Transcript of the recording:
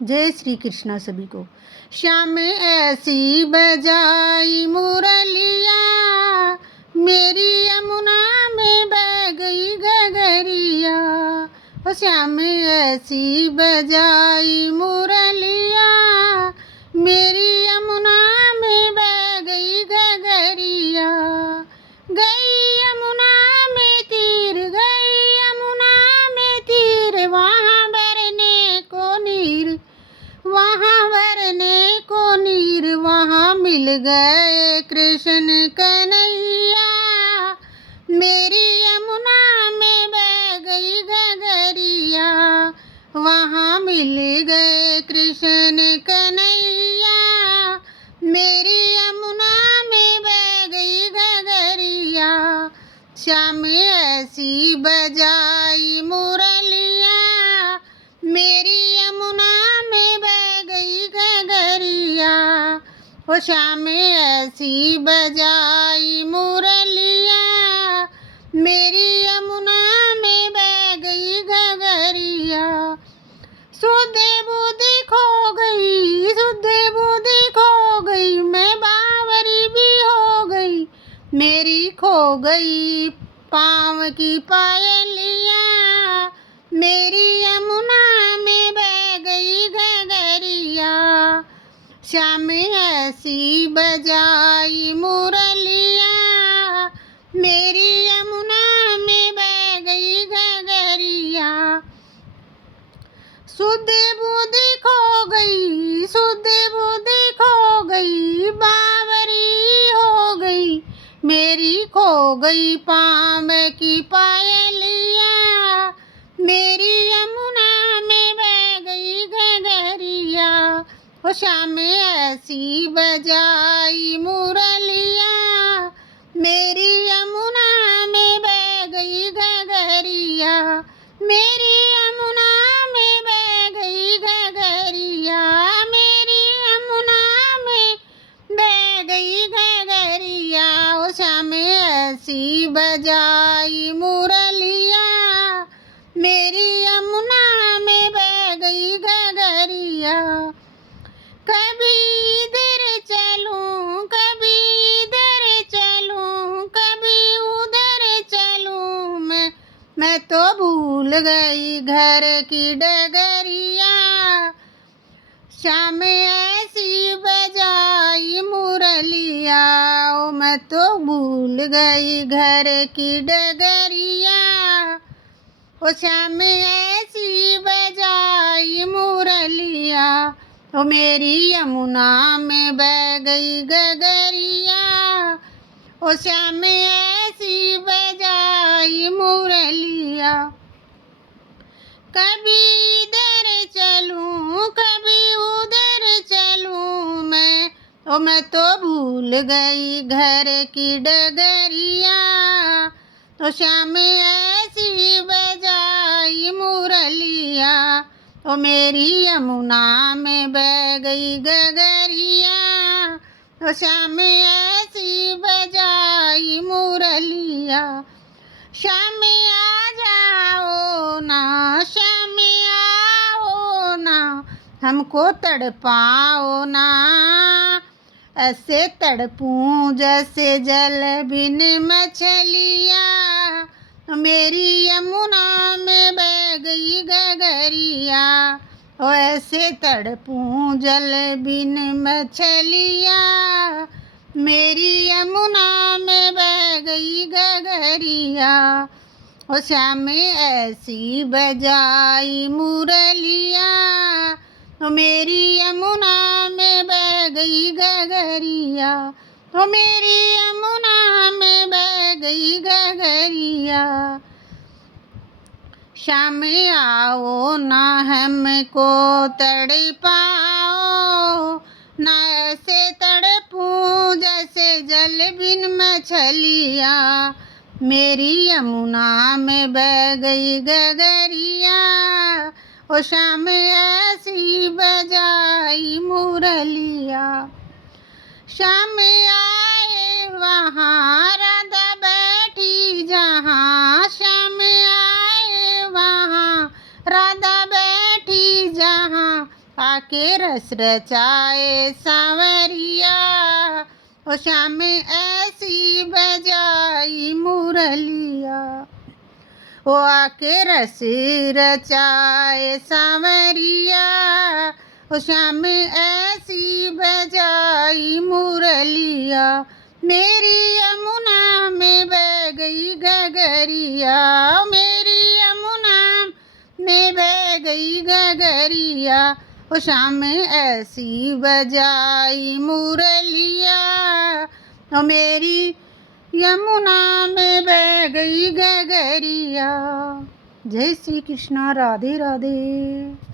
जय श्री कृष्णा सभी को। श्याम ऐसी बजाई मुरलिया, मेरी यमुना में बह गई गगरिया। ओ श्याम ऐसी बजाई मुरलिया, मेरी यमुना में बह गई गगरिया। गई यमुना में तीर, गई यमुना में तीर, वहाँ भरने को नीर, वहाँ भरने को नीर। वहाँ मिल गए कृष्ण कन्हैया, मेरी यमुना में बह गई गगरिया। वहाँ मिल गए कृष्ण कन्हैया, मेरी यमुना में बह गई गगरिया। श्याम ऐसी बजाई मुरलिया, मेरी यमुना में बह गई गगरिया। ओ श्याम ऐसी बजाई मुरलिया, मेरी यमुना में बह गई गगरिया। सुधे बुद्धि खो गई, सुधे बुद्धि खो गई, मैं बावरी भी हो गई, मेरी खो गई पाँव की पायलिया, मेरी यमुना में बह गई गगरिया। श्याम ऐसी बजाई मुरलिया, मेरी यमुना में बह गई गगरिया। सुधे बुद्धि खो गई, सुधे बुद्धि खो गई, बावरी हो गई, मेरी खो गई पाँव की पायलिया, मेरी यमुना में बह गई गगरिया। ओ श्याम ऐसी बजाई मुरलिया, मेरी यमुना में बह गई गगरिया, मेरी यमुना में बह गई गगरिया, मेरी यमुना में बह गई गगरिया। ओ श्याम ऐसी बजाई मुरलिया, मेरी यमुना में बह गई गगरिया। कभी इधर चलूं, कभी इधर चलूं, कभी उधर चलूं, मैं तो भूल गई घर की डगरिया। श्याम ऐसी बजाई मुरलिया, ओ मैं तो भूल गई घर की डगरिया। ओ श्याम ऐसी बजाई मुरलिया, ओ मेरी यमुना में बह गई गगरिया। ओ श्याम ऐसी बजाई मुरलिया। कभी इधर चलूं, कभी उधर चलूं, मैं तो भूल गई घर की डगरिया। ओ श्याम ऐसी बजाई मुरलिया, ओ मेरी यमुना में बह गई गगरिया। ओ श्याम ऐसी बजाई मुरलिया। श्याम आ जाओ ना, श्याम आओ ना, हमको तड़पाओ ना, ऐसे तड़पूं जैसे जल बिन मछलिया, मेरी यमुना में बह गई गगरिया। ओ ऐसे तड़पूं जल बिन मछलिया, मेरी यमुना में बह गई गगरिया। ओ श्याम ऐसी बजाई मुरलिया, ओ मेरी यमुना में बह गई गगरिया, ओ मेरी यमुना में बह गई गगरिया। श्याम आओ ना, हमको तड़पाओ ना, ऐसे तड़पूं जैसे जल बिन मछलिया, मेरी यमुना में बह गई गगरिया। ओ श्याम ऐसी बजाई मुरलिया। श्याम आए वहाँ राधा बैठी जहाँ, श्याम आए वहाँ राधा बैठी जहाँ, आके रस रचाए सांवरिया, ओ श्याम ऐसी बजाई मुरलिया। ओ आके रस रचाए सांवरिया, ओ श्याम ऐसी बजाई मुरलिया। मेरी यमुना में बह गई गगरिया, मेरी यमुना में बह गई गगरिया। ओ श्याम ऐसी बजाई मुरलिया, ओ मेरी यमुना में बह गई गगरिया। जय श्री कृष्णा, राधे राधे।